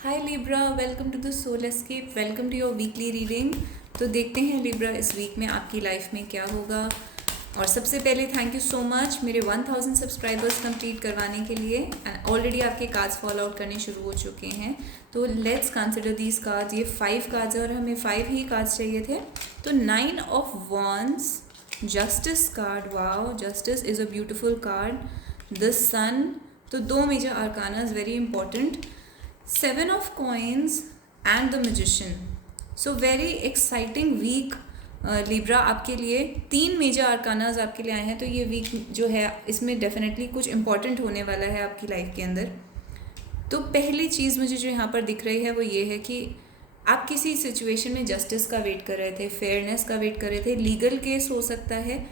Hi Libra, welcome to the soul escape, welcome to your weekly reading. तो देखते हैं Libra इस week में आपकी लाइफ में क्या होगा। और सबसे पहले थैंक यू सो मच मेरे 1000 सब्सक्राइबर्स कंप्लीट करवाने के लिए। एंड ऑलरेडी आपके कार्ड्स फॉलो आउट करने शुरू हो चुके हैं। तो लेट्स कंसिडर दीज कार्ड्स। ये 5 कार्ड्स है और हमें 5 ही कार्ड्स चाहिए थे। तो 9 of wands, justice card, wow, justice is a beautiful card. The sun, तो 2 major arcanas very important. 7 of coins and the magician. So very exciting week Libra आपके लिए। 3 मेजर आर्कानाज आपके लिए आए हैं। तो ये वीक जो है इसमें डेफिनेटली कुछ इंपॉर्टेंट होने वाला है आपकी लाइफ के अंदर। तो पहली चीज़ मुझे जो यहाँ पर दिख रही है वो ये है कि आप किसी सिचुएशन में जस्टिस का वेट कर रहे थे, फेयरनेस का वेट कर रहे थे। लीगल केस हो सकता है,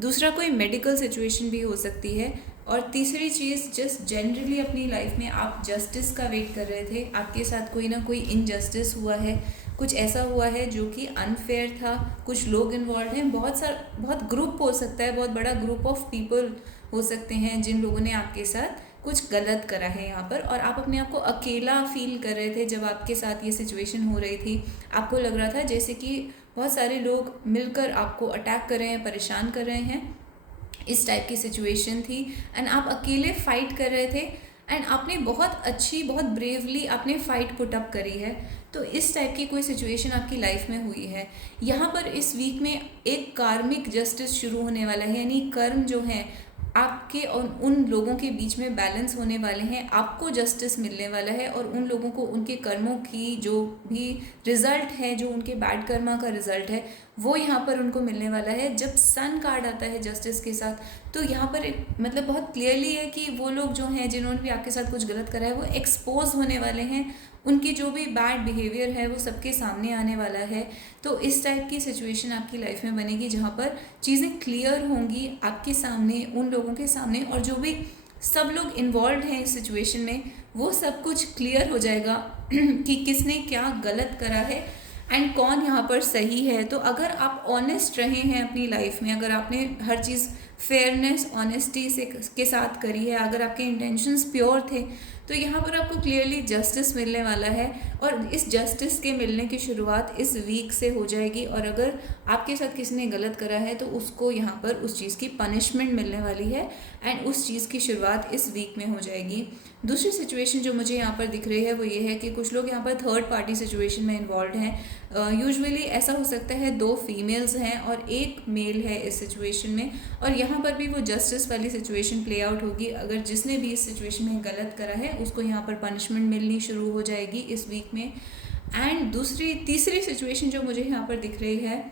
दूसरा कोई मेडिकल सिचुएशन भी हो सकती है, और तीसरी चीज़ जस्ट जनरली अपनी लाइफ में आप जस्टिस का वेट कर रहे थे। आपके साथ कोई ना कोई इनजस्टिस हुआ है, कुछ ऐसा हुआ है जो कि अनफेयर था। कुछ लोग इन्वॉल्व हैं, बहुत ग्रुप हो सकता है, बहुत बड़ा ग्रुप ऑफ पीपल हो सकते हैं जिन लोगों ने आपके साथ कुछ गलत करा है यहाँ पर। और आप अपने आप को अकेला फील कर रहे थे जब आपके साथ ये सिचुएशन हो रही थी। आपको लग रहा था जैसे कि बहुत सारे लोग मिलकर आपको अटैक कर रहे हैं, परेशान कर रहे हैं। इस टाइप की सिचुएशन थी एंड आप अकेले फाइट कर रहे थे एंड आपने बहुत अच्छी, बहुत ब्रेवली आपने फाइट पुट अप करी है। तो इस टाइप की कोई सिचुएशन आपकी लाइफ में हुई है। यहाँ पर इस वीक में एक कार्मिक जस्टिस शुरू होने वाला है, यानी कर्म जो हैं आपके और उन लोगों के बीच में बैलेंस होने वाले हैं। आपको जस्टिस मिलने वाला है और उन लोगों को उनके कर्मों की जो भी रिजल्ट है, जो उनके बैड कर्मा का रिजल्ट है, वो यहाँ पर उनको मिलने वाला है। जब सन कार्ड आता है जस्टिस के साथ, तो यहाँ पर मतलब बहुत क्लियरली है कि वो लोग जो हैं जिन्होंने भी आपके साथ कुछ गलत करा है वो एक्सपोज होने वाले हैं। उनकी जो भी बैड बिहेवियर है वो सबके सामने आने वाला है। तो इस टाइप की सिचुएशन आपकी लाइफ में बनेगी जहाँ पर चीज़ें क्लियर होंगी आपके सामने, उन लोगों के सामने, और जो भी सब लोग इन्वॉल्व हैं इस सिचुएशन में वो सब कुछ क्लियर हो जाएगा कि किसने क्या गलत करा है एंड कौन यहाँ पर सही है। तो अगर आप ऑनेस्ट रहे हैं अपनी लाइफ में, अगर आपने हर चीज़ फेयरनेस, ऑनेस्टी से के साथ करी है, अगर आपके इंटेंशंस प्योर थे, तो यहाँ पर आपको क्लियरली जस्टिस मिलने वाला है। और इस जस्टिस के मिलने की शुरुआत इस वीक से हो जाएगी। और अगर आपके साथ किसी ने गलत करा है तो उसको यहाँ पर उस चीज़ की पनिशमेंट मिलने वाली है एंड उस चीज़ की शुरुआत इस वीक में हो जाएगी। दूसरी सिचुएशन जो मुझे यहाँ पर दिख रही है वो ये है कि कुछ लोग यहाँ पर थर्ड पार्टी सिचुएशन में इन्वॉल्व हैं। यूजुअली ऐसा हो सकता है 2 फीमेल्स हैं और 1 मेल है इस सिचुएशन में, और यहाँ पर भी वो जस्टिस वाली सिचुएशन प्ले आउट होगी। अगर जिसने भी इस सिचुएशन में गलत करा है उसको यहाँ पर पनिशमेंट मिलनी शुरू हो जाएगी इस वीक में। एंड तीसरी सिचुएशन जो मुझे यहाँ पर दिख रही है,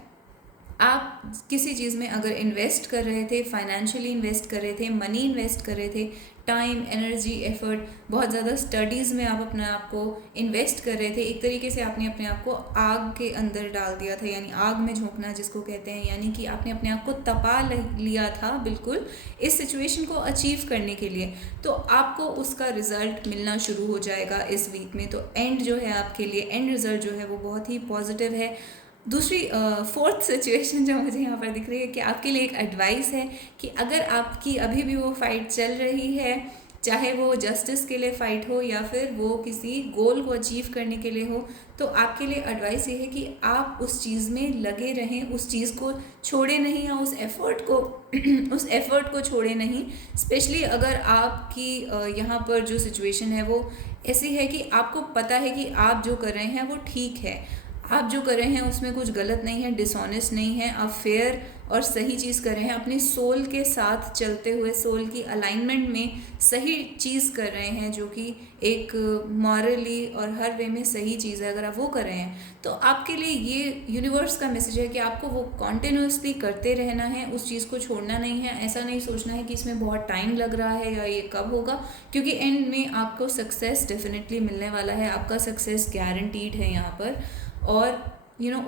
आप किसी चीज़ में अगर इन्वेस्ट कर रहे थे, फाइनेंशियली इन्वेस्ट कर रहे थे, मनी इन्वेस्ट कर रहे थे, टाइम, एनर्जी, एफर्ट, बहुत ज़्यादा स्टडीज़ में आप अपने आप को इन्वेस्ट कर रहे थे। एक तरीके से आपने अपने आप को आग के अंदर डाल दिया था, यानी आग में झोंकना जिसको कहते हैं, यानी कि आपने अपने आप को तपा लिया था बिल्कुल इस सिचुएशन को अचीव करने के लिए। तो आपको उसका रिज़ल्ट मिलना शुरू हो जाएगा इस वीक में। तो एंड जो है आपके लिए, एंड रिज़ल्ट जो है वो बहुत ही पॉजिटिव है। दूसरी फोर्थ सिचुएशन जो मुझे यहाँ पर दिख रही है कि आपके लिए एक एडवाइस है कि अगर आपकी अभी भी वो फाइट चल रही है, चाहे वो जस्टिस के लिए फ़ाइट हो या फिर वो किसी गोल को अचीव करने के लिए हो, तो आपके लिए एडवाइस ये है कि आप उस चीज़ में लगे रहें, उस चीज़ को छोड़े नहीं, या उस एफ़र्ट को छोड़े नहीं। स्पेशली अगर आपकी यहाँ पर जो सिचुएशन है वो ऐसी है कि आपको पता है कि आप जो कर रहे हैं वो ठीक है, आप जो कर रहे हैं उसमें कुछ गलत नहीं है, डिसऑनेस्ट नहीं है, आप फेयर और सही चीज़ कर रहे हैं, अपनी सोल के साथ चलते हुए, सोल की अलाइनमेंट में सही चीज़ कर रहे हैं, जो कि एक मॉरली और हर वे में सही चीज़ है। अगर आप वो कर रहे हैं तो आपके लिए ये यूनिवर्स का मैसेज है कि आपको वो कॉन्टिन्यूसली करते रहना है, उस चीज़ को छोड़ना नहीं है। ऐसा नहीं सोचना है कि इसमें बहुत टाइम लग रहा है या ये कब होगा, क्योंकि एंड में आपको सक्सेस डेफिनेटली मिलने वाला है। आपका सक्सेस गारंटीड है यहाँ पर। और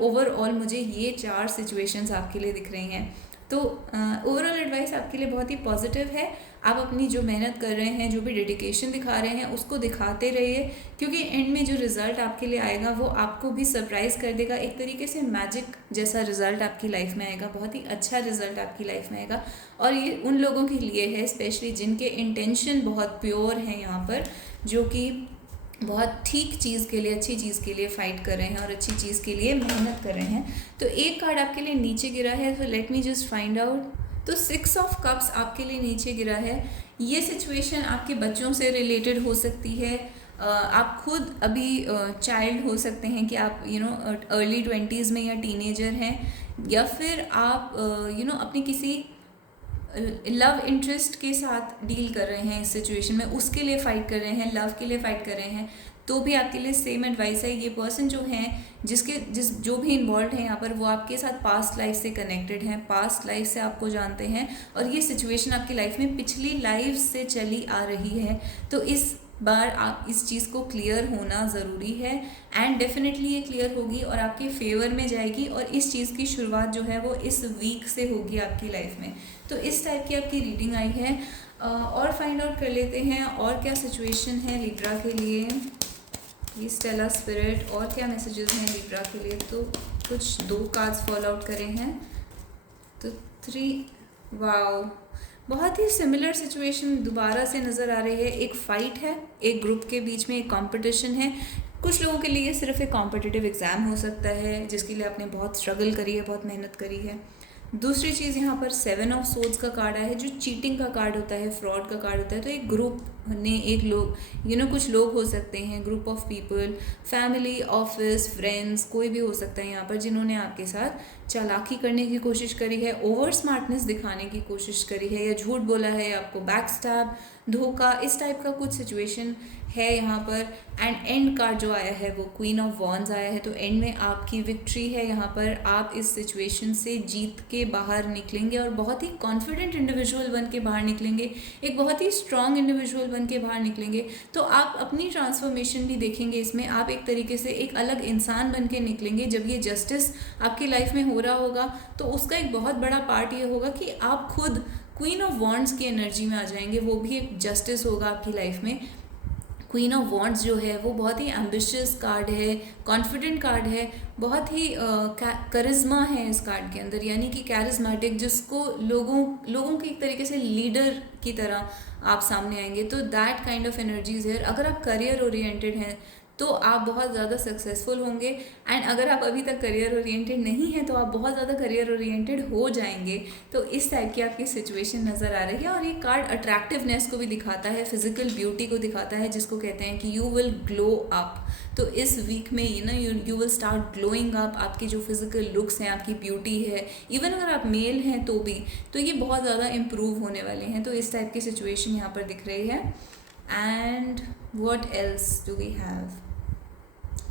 ओवरऑल मुझे ये 4 सिचुएशंस आपके लिए दिख रही हैं। तो ओवरऑल एडवाइस आपके लिए बहुत ही पॉजिटिव है। आप अपनी जो मेहनत कर रहे हैं, जो भी डेडिकेशन दिखा रहे हैं, उसको दिखाते रहिए, क्योंकि एंड में जो रिज़ल्ट आपके लिए आएगा वो आपको भी सरप्राइज़ कर देगा। एक तरीके से मैजिक जैसा रिज़ल्ट आपकी लाइफ में आएगा, बहुत ही अच्छा रिज़ल्ट आपकी लाइफ में आएगा। और ये उन लोगों के लिए है स्पेशली जिनके इंटेंशन बहुत प्योर हैं यहाँ पर, जो कि बहुत ठीक चीज़ के लिए, अच्छी चीज़ के लिए फ़ाइट कर रहे हैं और अच्छी चीज़ के लिए मेहनत कर रहे हैं। तो एक कार्ड आपके लिए नीचे गिरा है, तो let me just find out. तो 6 ऑफ कप्स आपके लिए नीचे गिरा है। ये सिचुएशन आपके बच्चों से रिलेटेड हो सकती है। आप खुद अभी चाइल्ड हो सकते हैं कि आप अर्ली 20s में या टीनेजर हैं, या फिर आप अपने किसी लव इंटरेस्ट के साथ डील कर रहे हैं इस सिचुएशन में, उसके लिए फ़ाइट कर रहे हैं, लव के लिए फ़ाइट कर रहे हैं, तो भी आपके लिए सेम एडवाइस है। ये पर्सन जो हैं, जो भी इन्वॉल्व है यहाँ पर, वो आपके साथ पास्ट लाइफ से कनेक्टेड हैं, पास्ट लाइफ से आपको जानते हैं, और ये सिचुएशन आपकी लाइफ में पिछली लाइफ से चली आ रही है। तो इस बार आप इस चीज़ को क्लियर होना ज़रूरी है, एंड डेफिनेटली ये क्लियर होगी और आपके फेवर में जाएगी, और इस चीज़ की शुरुआत जो है वो इस वीक से होगी आपकी लाइफ में। तो इस टाइप की आपकी रीडिंग आई है। और फाइंड आउट कर लेते हैं और क्या सिचुएशन है लिब्रा के लिए। प्लीज़ टेल अस स्पिरिट, और क्या मैसेजेस हैं लिब्रा के लिए। तो कुछ 2 कार्ड्स फॉल आउट करे हैं, तो 3, वाओ, बहुत ही सिमिलर सिचुएशन दोबारा से नज़र आ रही है। एक फ़ाइट है, एक ग्रुप के बीच में एक कंपटीशन है। कुछ लोगों के लिए सिर्फ एक कॉम्पिटिटिव एग्ज़ाम हो सकता है जिसके लिए आपने बहुत स्ट्रगल करी है, बहुत मेहनत करी है। दूसरी चीज़, यहाँ पर 7 ऑफ सोर्ड्स का कार्ड आया है, जो चीटिंग का कार्ड होता है, फ्रॉड का कार्ड होता है। तो एक ग्रुप ने, एक लोग कुछ लोग हो सकते हैं, group of people, family, office, friends, कोई भी हो सकता है यहाँ पर, जिन्होंने आपके साथ चालाकी करने की कोशिश करी है, ओवर स्मार्टनेस दिखाने की कोशिश करी है, या झूठ बोला है, आपको बैक स्टैब, धोखा, इस टाइप का कुछ सिचुएशन है यहाँ पर। एंड एंड कार्ड जो आया है वो क्वीन ऑफ वॉन्ड्स आया है। तो एंड में आपकी विक्ट्री है यहाँ पर, आप इस सिचुएशन से जीत के बाहर निकलेंगे, और बहुत ही कॉन्फिडेंट इंडिविजुअल बन के बाहर निकलेंगे, एक बहुत ही स्ट्रॉन्ग इंडिविजुअल बन के बाहर निकलेंगे। तो आप अपनी ट्रांसफॉर्मेशन भी देखेंगे इसमें, आप एक तरीके से एक अलग इंसान बन के निकलेंगे। जब ये जस्टिस आपकी लाइफ में हो रहा होगा, तो उसका एक बहुत बड़ा पार्ट ये होगा कि आप खुद क्वीन ऑफ वॉन्ड्स की एनर्जी में आ जाएंगे, वो भी एक जस्टिस होगा आपकी लाइफ में। क्वीन ऑफ वॉन्ड्स जो है वो बहुत ही एम्बिशियस कार्ड है, कॉन्फिडेंट कार्ड है, बहुत ही करिश्मा है इस कार्ड के अंदर, यानी कि कैरिज्मेटिक, जिसको लोगों की एक तरीके से लीडर की तरह आप सामने आएंगे। तो दैट काइंड ऑफ एनर्जीज है। अगर आप करियर ओरिएंटेड हैं तो आप बहुत ज़्यादा सक्सेसफुल होंगे, एंड अगर आप अभी तक करियर ओरिएंटेड नहीं हैं तो आप बहुत ज़्यादा करियर ओरिएंटेड हो जाएंगे। तो इस टाइप की आपकी सिचुएशन नज़र आ रही है। और ये कार्ड अट्रैक्टिवनेस को भी दिखाता है, फिजिकल ब्यूटी को दिखाता है, जिसको कहते हैं कि यू विल ग्लो अप। तो इस वीक में you will start glowing up. आपकी जो फिजिकल लुक्स हैं, आपकी ब्यूटी है, इवन अगर आप मेल हैं तो भी, तो ये बहुत ज़्यादा इम्प्रूव होने वाले हैं। तो इस टाइप की सिचुएशन यहाँ पर दिख रही है। And what else do we have.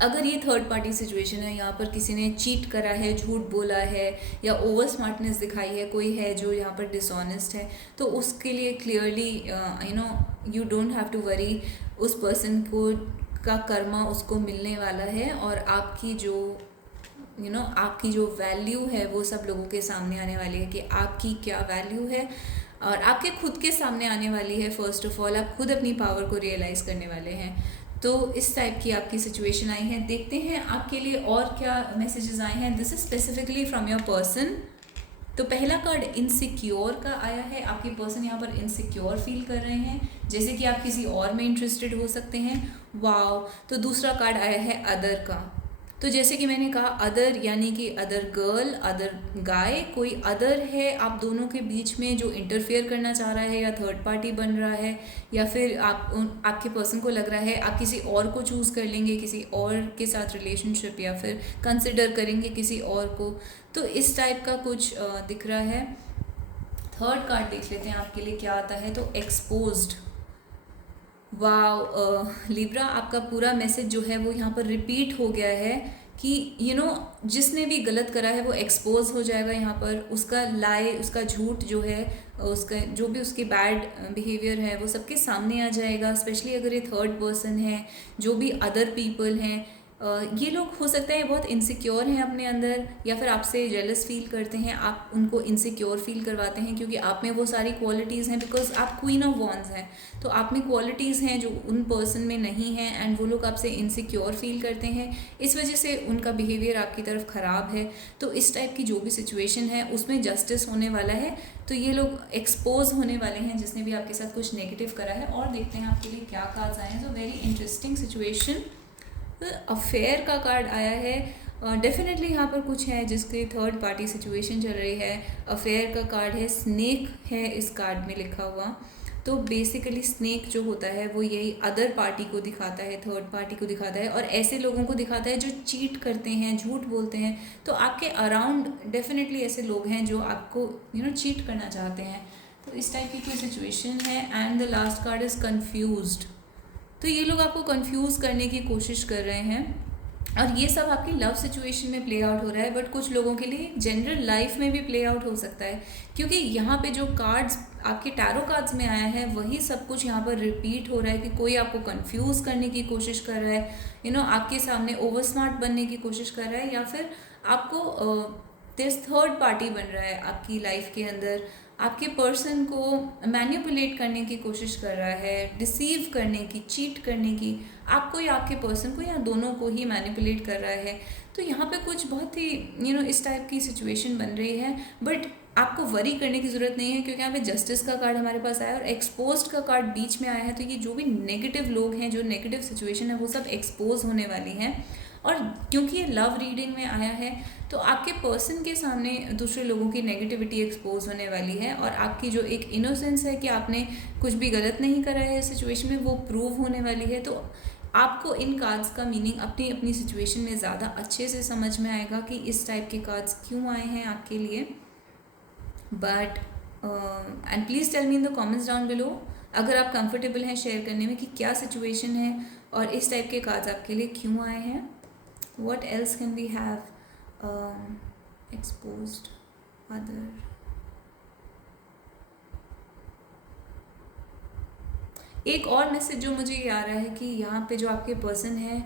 अगर ये थर्ड पार्टी सिचुएशन है, यहाँ पर किसी ने चीट करा है, झूठ बोला है, या ओवर स्मार्टनेस दिखाई है, कोई है जो यहाँ पर डिसऑनेस्ट है, तो उसके लिए clearly you don't have to worry. उस पर्सन का कर्मा उसको मिलने वाला है, और आपकी जो वैल्यू है वो सब लोगों के सामने आने वाली है कि आपकी क्या वैल्यू है, और आपके खुद के सामने आने वाली है। फर्स्ट ऑफ ऑल, आप खुद अपनी पावर को रियलाइज़ करने वाले हैं। तो इस टाइप की आपकी सिचुएशन आई है। देखते हैं आपके लिए और क्या मैसेजेस आए हैं। This is specifically from your person. तो पहला कार्ड इनसिक्योर का आया है। आपके पर्सन यहाँ पर इनसिक्योर फील कर रहे हैं, जैसे कि आप किसी और में इंटरेस्टेड हो सकते हैं। वाओ। तो दूसरा कार्ड आया है अदर का। तो जैसे कि मैंने कहा, अदर यानी कि अदर गर्ल, अदर गाय, कोई अदर है आप दोनों के बीच में जो इंटरफेयर करना चाह रहा है, या थर्ड पार्टी बन रहा है, या फिर आपके पर्सन को लग रहा है आप किसी और को चूज़ कर लेंगे, किसी और के साथ रिलेशनशिप, या फिर कंसिडर करेंगे किसी और को। तो इस टाइप का कुछ दिख रहा है। थर्ड कार्ड देख लेते हैं आपके लिए क्या आता है। तो एक्सपोज्ड। वाओ लिब्रा, आपका पूरा मैसेज जो है वो यहाँ पर रिपीट हो गया है कि जिसने भी गलत करा है वो एक्सपोज हो जाएगा यहाँ पर। उसका लाई, उसका झूठ जो है, उसका जो भी उसकी बैड बिहेवियर है वो सबके सामने आ जाएगा। स्पेशली अगर ये थर्ड पर्सन है, जो भी अदर पीपल हैं, ये लोग हो सकता है बहुत इनसिक्योर हैं अपने अंदर, या फिर आपसे जेलस फील करते हैं, आप उनको इनसिक्योर फील करवाते हैं क्योंकि आप में वो सारी क्वालिटीज़ हैं, बिकॉज आप क्वीन ऑफ वॉन्ड्स हैं, तो आप में क्वालिटीज़ हैं जो उन पर्सन में नहीं हैं, एंड वो लोग आपसे इनसिक्योर फील करते हैं, इस वजह से उनका बिहेवियर आपकी तरफ ख़राब है। तो इस टाइप की जो भी सिचुएशन है उसमें जस्टिस होने वाला है, तो ये लोग एक्सपोज होने वाले हैं जिसने भी आपके साथ कुछ नेगेटिव करा है। और देखते हैं आपके लिए क्या कार्ड्स आए हैं। So very interesting situation. Affair का कार्ड आया है। डेफिनेटली यहाँ पर कुछ है जिसकी थर्ड पार्टी सिचुएशन चल रही है। अफेयर का कार्ड है, स्नेक है इस कार्ड में लिखा हुआ। तो बेसिकली स्नेक जो होता है वो यही अदर पार्टी को दिखाता है, थर्ड पार्टी को दिखाता है, और ऐसे लोगों को दिखाता है जो चीट करते हैं, झूठ बोलते हैं। तो आपके अराउंड डेफिनेटली ऐसे लोग हैं जो आपको चीट करना चाहते हैं। तो इस टाइप की कोई सिचुएशन है। And the last card is confused. तो ये लोग आपको कंफ्यूज करने की कोशिश कर रहे हैं, और ये सब आपकी लव सिचुएशन में प्ले आउट हो रहा है, बट कुछ लोगों के लिए जनरल लाइफ में भी प्ले आउट हो सकता है, क्योंकि यहाँ पे जो कार्ड्स आपके टैरो कार्ड्स में आया है वही सब कुछ यहाँ पर रिपीट हो रहा है कि कोई आपको कंफ्यूज करने की कोशिश कर रहा है, आपके सामने ओवर स्मार्ट बनने की कोशिश कर रहा है, या फिर आपको दिस थर्ड पार्टी बन रहा है आपकी लाइफ के अंदर, आपके पर्सन को मैनिपुलेट करने की कोशिश कर रहा है, डिसीव करने की, चीट करने की, आपको या आपके पर्सन को, या दोनों को ही मैनिपुलेट कर रहा है। तो यहाँ पे कुछ बहुत ही इस टाइप की सिचुएशन बन रही है, बट आपको वरी करने की ज़रूरत नहीं है, क्योंकि यहाँ पे जस्टिस का कार्ड हमारे पास आया है और एक्सपोज्ड का कार्ड बीच में आया है। तो ये जो भी नेगेटिव लोग हैं, जो नेगेटिव सिचुएशन है, वो सब एक्सपोज होने वाली हैं। और क्योंकि ये लव रीडिंग में आया है, तो आपके पर्सन के सामने दूसरे लोगों की नेगेटिविटी एक्सपोज होने वाली है, और आपकी जो एक इनोसेंस है कि आपने कुछ भी गलत नहीं करा है इस सिचुएशन में, वो प्रूव होने वाली है। तो आपको इन कार्ड्स का मीनिंग अपनी अपनी सिचुएशन में ज़्यादा अच्छे से समझ में आएगा कि इस टाइप के कार्ड्स क्यों आए हैं आपके लिए। But and please tell me in the comments down below, अगर आप कंफर्टेबल हैं शेयर करने में कि क्या सिचुएशन है और इस टाइप के कार्ड्स आपके लिए क्यों आए हैं। What else can we have exposed other? एक और मैसेज जो मुझे ये आ रहा है कि यहाँ पे जो आपके पर्सन है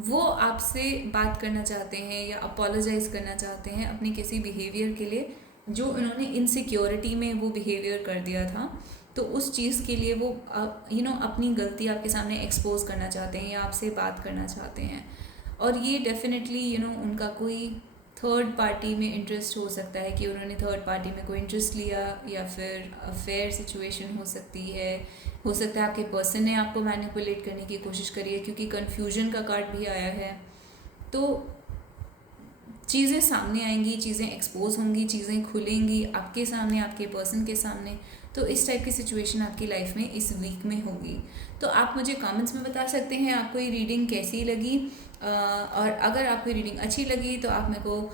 वो आपसे बात करना चाहते हैं या अपोलोजाइज करना चाहते हैं अपने किसी बिहेवियर के लिए जो उन्होंने इनसिक्योरिटी में वो बिहेवियर कर दिया था। तो उस चीज़ के लिए वो अपनी गलती आपके सामने एक्सपोज करना चाहते हैं या आपसे बात करना चाहते हैं। और ये डेफिनेटली उनका कोई थर्ड पार्टी में इंटरेस्ट हो सकता है कि उन्होंने थर्ड पार्टी में कोई इंटरेस्ट लिया, या फिर अफेयर सिचुएशन हो सकती है, हो सकता है आपके पर्सन ने आपको मैनिपुलेट करने की कोशिश करी है, क्योंकि कन्फ्यूजन का कार्ड भी आया है। तो चीज़ें सामने आएंगी, चीज़ें एक्सपोज होंगी, चीज़ें खुलेंगी आपके सामने, आपके पर्सन के सामने। तो इस टाइप की सिचुएशन आपकी लाइफ में इस वीक में होगी। तो आप मुझे कमेंट्स में बता सकते हैं आपको ये रीडिंग कैसी लगी, और अगर आपको ये रीडिंग अच्छी लगी तो आप मेरे को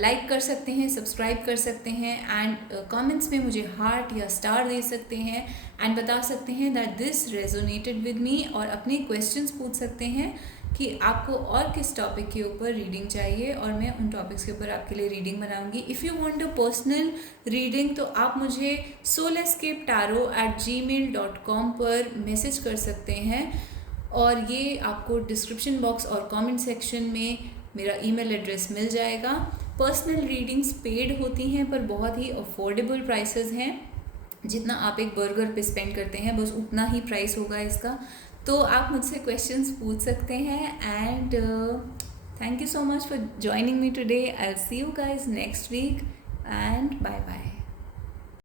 लाइक कर सकते हैं, सब्सक्राइब कर सकते हैं, एंड कमेंट्स में मुझे हार्ट या स्टार दे सकते हैं, एंड बता सकते हैं that this resonated with me, और अपने क्वेश्चंस पूछ सकते हैं कि आपको और किस टॉपिक के ऊपर रीडिंग चाहिए, और मैं उन टॉपिक्स के ऊपर आपके लिए रीडिंग बनाऊंगी। If you want a personal reading तो आप मुझे soulescapetarot@gmail.com पर मैसेज कर सकते हैं, और ये आपको डिस्क्रिप्शन बॉक्स और कमेंट सेक्शन में मेरा ईमेल एड्रेस मिल जाएगा। पर्सनल रीडिंग्स पेड होती हैं पर बहुत ही अफोर्डेबल प्राइसेस हैं, जितना आप एक बर्गर पे स्पेंड करते हैं बस उतना ही प्राइस होगा इसका। तो आप मुझसे क्वेश्चंस पूछ सकते हैं, and thank you so much for joining me today. I will see you guys next week, and bye bye.